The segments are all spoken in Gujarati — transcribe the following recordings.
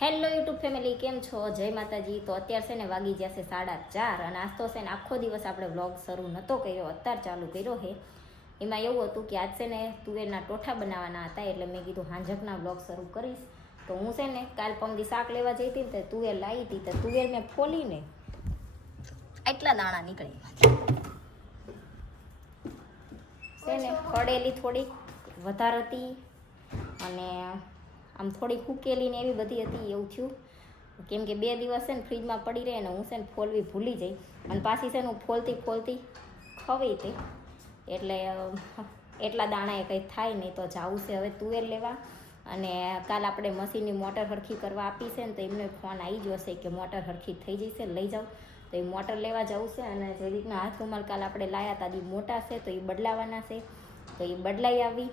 હેલો યુટ્યુબ ફેમિલી, કેમ છો? જય માતાજી. તો અત્યારે છે ને વાગી જશે 4:30 અને આજ તો છે ને આખો દિવસ આપણે વ્લોગ શરૂ નહોતો કર્યો, અત્યારે ચાલુ કર્યો છે. એમાં એવું હતું કે આજ છે ને તુવેરના ટોઠા બનાવવાના હતા, એટલે મેં કીધું હાંજકના વ્લોગ શરૂ કરીશ. તો હું છે ને કાલ પમદી શાક લેવા જઈ હતી ને તો તુવેર લાવી હતી, તો તુવેર મેં ફોલીને એટલા દાણા નીકળે છે ને ખડેલી થોડીક વધારે હતી અને આમ થોડી ફૂકેલી ને એવી બધી હતી. એવું થયું કેમ કે 2 દિવસ છે ને ફ્રીજમાં પડી રહે ને હું છે ને ફોલવી ભૂલી જઈ અને પાછી છે ને હું ફોલતી ખવી હતી, એટલે એટલા દાણા એ કંઈ થાય નહીં. તો જવું છે હવે તુવેર લેવા, અને કાલ આપણે મશીનની મોટર હરખી કરવા આપી છે ને તો એમને ફોન આવી જશે કે મોટર હરખી થઈ જશે, લઈ જાઓ. તો એ મોટર લેવા જવું છે, અને જે રીતના હાથ રૂમાલ કાલ આપણે લાવ્યા હતા એ મોટા છે તો એ બદલાવાના છે, તો એ બદલાઈ આવી.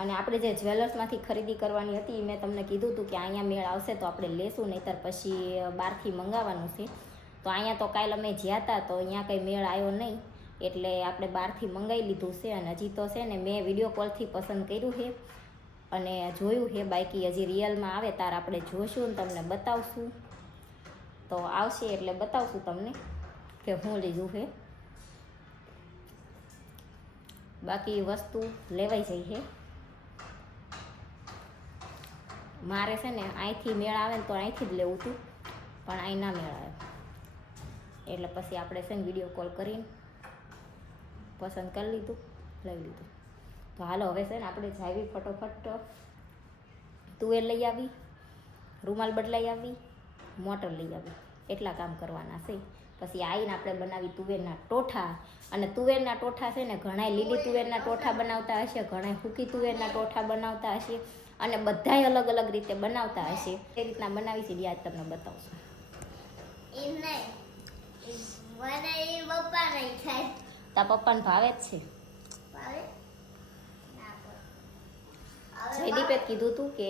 અને આપણે જે જ્વેલર્સમાંથી ખરીદી કરવાની હતી મેં તમને કીધું હતું કે અહીંયા મેળ આવશે તો આપણે લેશું, નહીંતર પછી બહારથી મંગાવવાનું છે. તો અહીંયા તો કાલ અમે જ્યાં હતા તો અહીંયા કંઈ મેળ આવ્યો નહીં, એટલે આપણે બહારથી મંગાવી લીધું છે. અને હજી તો છે ને મેં વિડીયો કોલથી પસંદ કર્યું છે અને જોયું છે, બાકી હજી રિયલમાં આવે ત્યારે આપણે જોઈશું ને તમને બતાવશું. તો આવશે એટલે બતાવશું તમને કે હું લીધું છે. બાકી વસ્તુ લેવાઈ જાય છે. મારે છે ને અહીંથી મેળ આવે ને તો અહીંથી જ લેવું હતું, પણ અહીં ના મેળ આવે એટલે પછી આપણે છે ને વિડીયો કોલ કરીને પસંદ કરી લીધું, લઈ લીધું. તો હાલો હવે છે ને આપણે જાવી ફટોફટ તુવેર લઈ આવી, રૂમાલ બદલાઈ આવી, મોટર લઈ આવી, એટલા કામ કરવાના છે. પછી આવીને આપણે બનાવી તુવેરના ટોઠા. અને તુવેરના ટોઠા છે ને ઘણાય લીલી તુવેરના ટોઠા બનાવતા હશે, ઘણાય સૂકી તુવેરના ટોઠા બનાવતા હશે, અને બધાય અલગ અલગ રીતે બનાવતા હશે. એ રીતના બનાવી છે આજ તમને બતાવશું. તારા પપ્પાને ભાવે જ છે. જયદીપે કીધું હતું કે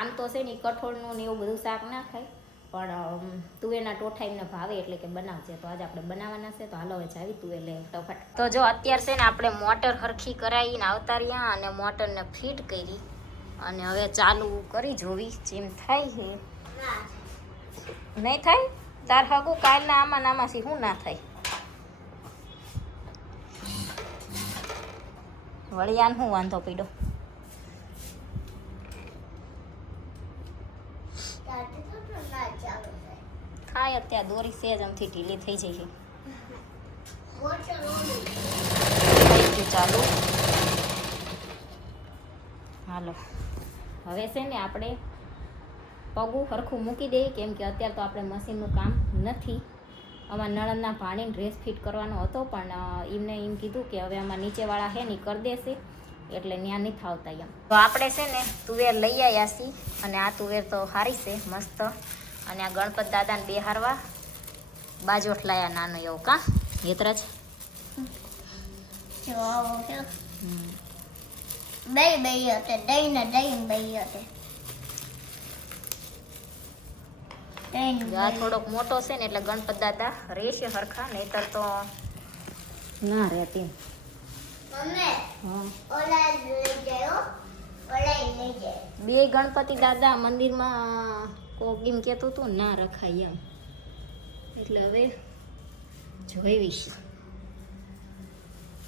આમ તો છે ને કઠોળનું ને એવું બધું શાક ના ખાય, પણ તુવેરના ટોઠા એમને ભાવે એટલે કે બનાવશે. તો આજે આપણે બનાવવાના છે. તો હાલો હવે જાવી તુવેર લે ફટાફટ. તો જો અત્યારે છે ને આપણે મોટર હરખી કરાવીને આવતા રહ્યા અને મોટરને ફિટ કરી અને હવે ચાલુ કરી જોવી જેમ થાય છે. નહીં થાય તાર હગું કાલના આમાં નામાંથી શું ના થાય. વળિયાન શું વાંધો પીડો થાય. અત્યારે દોરી સેજ આમથી ઢીલી થઈ જાય છે. ચાલુ હાલો હવે છે ને આપણે પગું સરખું મૂકી દઈએ, કેમ કે અત્યારે તો આપણે મશીનનું કામ નથી. આમાં નળના પાણીને ડ્રેસ ફિટ કરવાનો હતો, પણ એમને એમ કીધું કે હવે આમાં નીચેવાળા છે ને કરી દેશે, એટલે ત્યાં નથી આવતા એમ. તો આપણે છે ને તુવેર લઈ આવ્યા છીએ, અને આ તુવેર તો સારી છે, મસ્ત. અને આ ગણપત દાદાને બેહારવા બાજોઠ લાયા નાનો એવો, કા હેતરાજ આ થોડોક મોટો છે ને એટલે ગણપત દાદા રહેશે હરખા, નહીતર તો ના રહેતી. બે ગણપતિ દાદા મંદિરમાં કોકીમ કહેતું હતું ના રખાય એમ, એટલે હવે જોઈશ.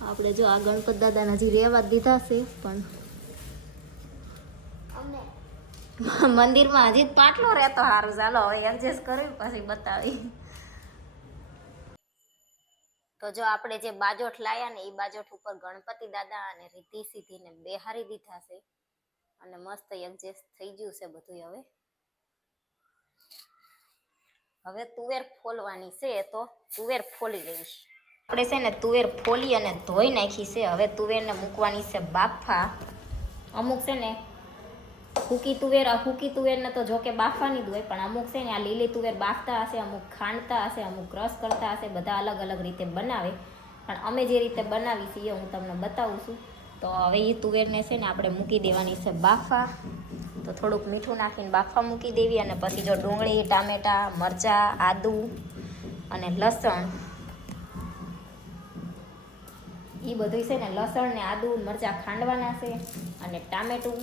આપણે જો આ ગણપત દાદાને હજી રહેવા દીધા છે, પણ મંદિરમાં હજી પાટલો રહેતો સારું. ચાલો હવે એડજસ્ટ કર્યું પછી બતાવી. તો જો આપણે જે બાજોઠ લાયા ને એ બાજોઠ ઉપર ગણપતિ દાદા અને રીતિ સીધીને બેહારી દીધા છે, અને મસ્ત એડજસ્ટ થઈ ગયું છે બધું. હવે તુવેર ફોલવાની છે, તો તુવેર ફોલી લઈશ. આપણે છે ને તુવેર ફોલી અને ધોઈ નાખી છે. હવે તુવેરને મૂકવાની છે બાફા. અમુક છે ને સૂકી તુવેરને તો જો કે બાફવાની જ હોય, પણ અમુક છે ને આ લીલી તુવેર બાફતા હશે, અમુક ખાંડતા હશે, અમુક ક્રશ કરતા હશે, બધા અલગ અલગ રીતે બનાવે. પણ અમે જે રીતે બનાવી છીએ હું તમને બતાવું છું. તો હવે એ તુવેરને છે ને આપણે મૂકી દેવાની છે બાફા. તો થોડુંક મીઠું નાખીને બાફા મૂકી દેવી, અને પછી જો ડુંગળી, ટામેટા, મરચાં, આદુ અને લસણ, એ બધું છે ને લસણ ને આદુ મરચાં ખાંડવાના છે, અને ટામેટું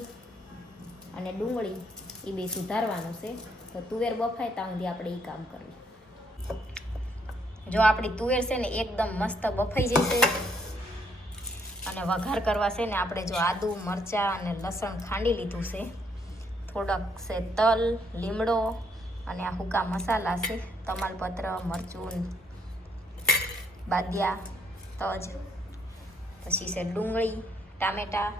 અને ડુંગળી એ બે સુધારવાનું છે. તો તુવેર બફાય ત્યાં સુધી આપણે એ કામ કરવું. જો આપણી તુવેર છે ને એકદમ મસ્ત બફાઈ જશે અને વઘાર કરવા છે ને આપણે જો આદુ મરચાં અને લસણ ખાંડી લીધું છે, થોડોક છે તલ, લીમડો અને આ સૂકા મસાલા છે, તમાલપત્ર, મરચું, બાદિયા, તજ, પછી છે ડુંગળી, ટામેટાં,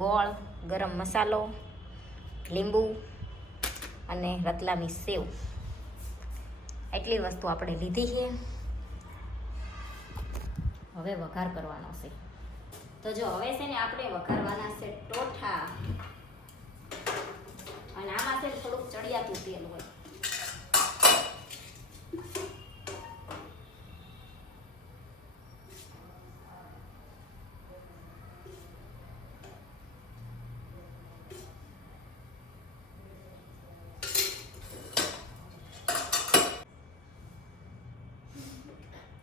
ગોળ, ગરમ મસાલો, લીંબુ અને રતલામી સેવ. એટલી વસ્તુ આપણે લીધી છે. હવે વઘાર કરવાનો છે. તો જો હવે છે ને આપણે વઘારવાના છે ટોઠા, અને આમાં છે થોડુંક ચડિયાતું તેલ હોય.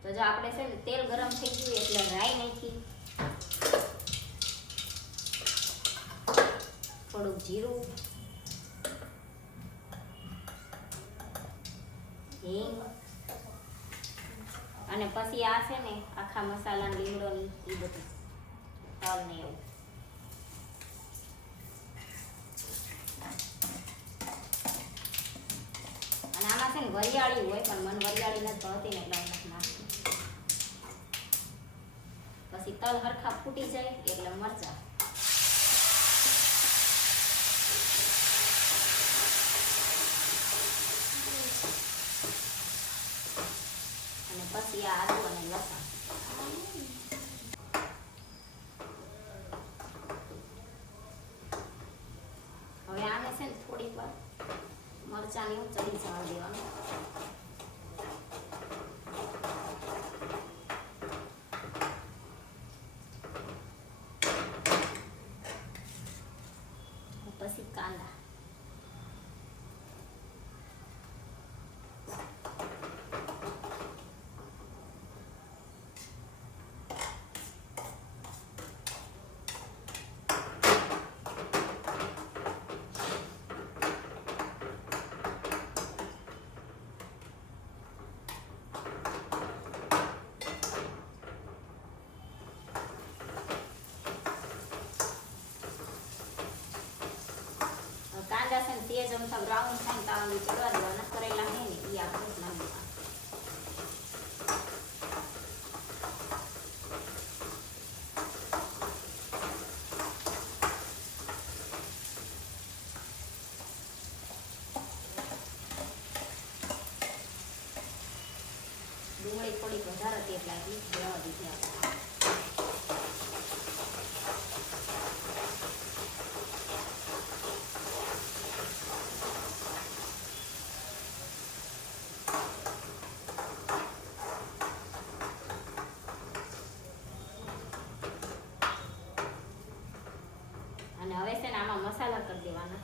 તો જો આપણે છે ને તેલ ગરમ થઈ ગયું એટલે રાઈ નાખી, થોડુંક જીરું, હિંગ, અને પછી આ છે ને આખા મસાલા લીમડોની એ બધું તલ ને એવું. અને આમાં છે ને વરિયાળી હોય, પણ મને વરિયાળી નથી ભાવતી ને એટલે હું નથી નાખતી. પછી તલ હરખા ફૂટી જાય એટલે મરચાં, અને પછી આ આદુ અને લસણ. હવે આને છે ને થોડીક વાર મરચાંની હું ચડી જવા દેવાનું. પછી કાંદા, કાંદા છે ને તેજ અમથા બ્રાઉન થાય ને ત્યાં ચડવા દેવાના. કરેલા હે ને એ આપણે જ નાખી દેવાના. ડુંગળી થોડીક વધારે હતી એટલે આપી દેવા દીધી આપણે. અને હવે છે ને આમાં મસાલા કરી દેવાના.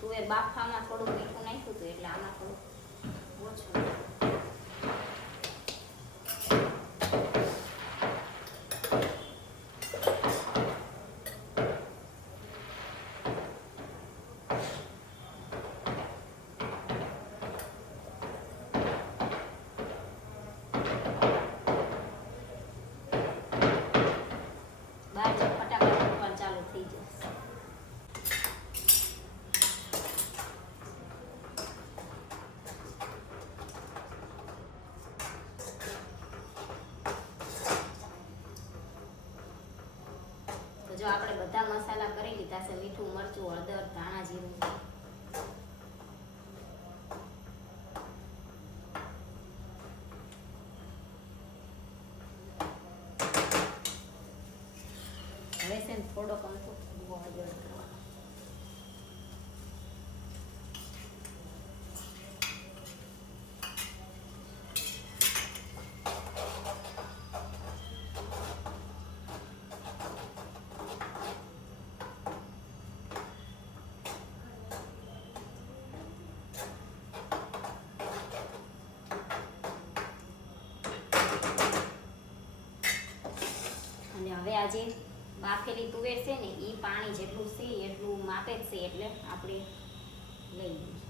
તુવેર બાફામાં થોડુંક મીઠું નાખ્યું હતું એટલે આમાં થોડુંક ઓછું. બહાર જો ફટાફટ ફૂટવાનું ચાલુ થઈ જશે. તો જો આપણે બધા મસાલા કરી લીધા છે, મીઠું, મરચું, હળદર, ધાણા, જીરું. હવે છે ને થોડોક અમથો ગોળ એડ કરવાનો. અને હવે આજે બાફેલી તુવેર છે ને એ પાણી જેટલું છે એટલું માપે જ છે, એટલે આપણે લઈ લઈએ.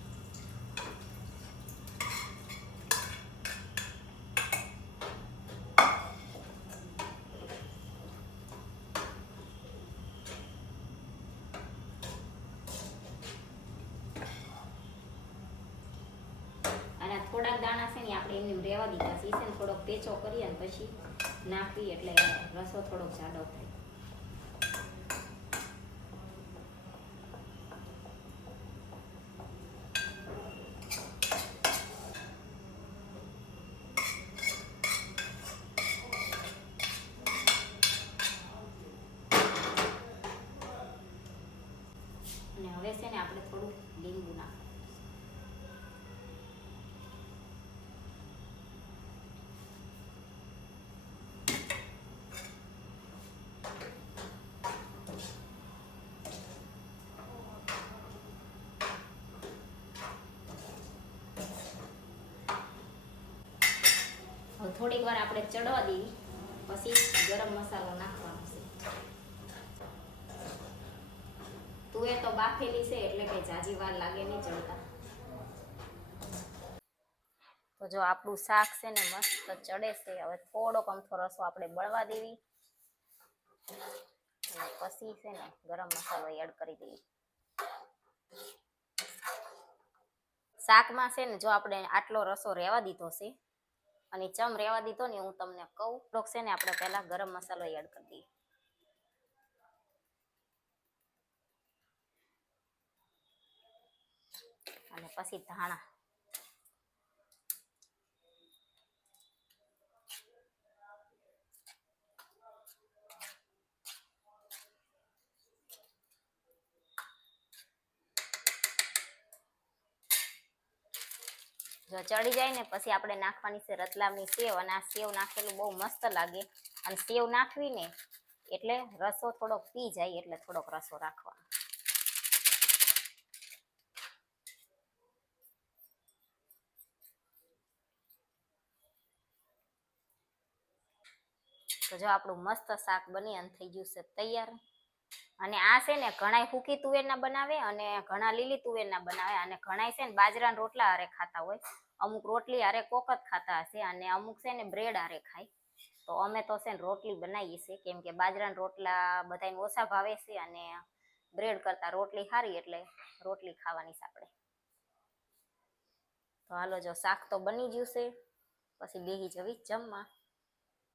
અને થોડાક દાણા છે ને આપણે એમને રહેવા દીધા છે, ને થોડોક પેચો કરીએ ને પછી નાખી એટલે રસો થોડોક જાડો થાય. અને હવે છે ને આપણે થોડું લીંબુ નાખવું. થોડીક વાર આપણે ચડવા દેવી, પછી ગરમ મસાલો નાખવાનો છે. તુવેર તો બાફેલી છે એટલે કઈ ઝાઝી વાર લાગે નહીં ચડતા. તો જો આપણું શાક છે ને મસ્ત ચડે છે. હવે થોડોક અમથો રસો આપણે બળવા દેવી, અને પછી છે ને ગરમ મસાલો એડ કરી દેવી. શાકમાં છે ને જો આપણે આટલો રસો રહેવા દીધો છે, અને ચમ રહેવા દીધો ને હું તમને કહું, થોડોક છે ને આપણે પહેલા ગરમ મસાલો એડ કરી દઈએ. અને પછી ધાણા. જો ચડી જાય ને પછી આપણે નાખવાની છે રતલામની સેવ, અને આ સેવ નાખેલું બહુ મસ્ત લાગે. અને સેવ નાખવી ને એટલે રસો થોડોક પી જાય, એટલે થોડોક રસો રાખવાનો. તો જો આપણું મસ્ત શાક બની અને થઈ ગયું છે તૈયાર. અને આ છે ને ઘણા સૂકી તુવેરના બનાવે અને ઘણા લીલી તુવેરના બનાવે, અને ઘણા છે ને બાજરાના રોટલા હારે ખાતા હોય. અમુક રોટલી હારે કોક જ ખાતા હશે, અને અમુક છે ને બ્રેડ હારે ખાય. તો અમે તો છે ને રોટલી બનાવીએ છીએ, કેમ કે બાજરાના રોટલા બધાને ઓછા ભાવે છે, અને બ્રેડ કરતા રોટલી સારી, એટલે રોટલી ખાવાની છે આપણે. તો હાલો, જો શાક તો બની ગયું છે, પછી બેસી જવી જમવા.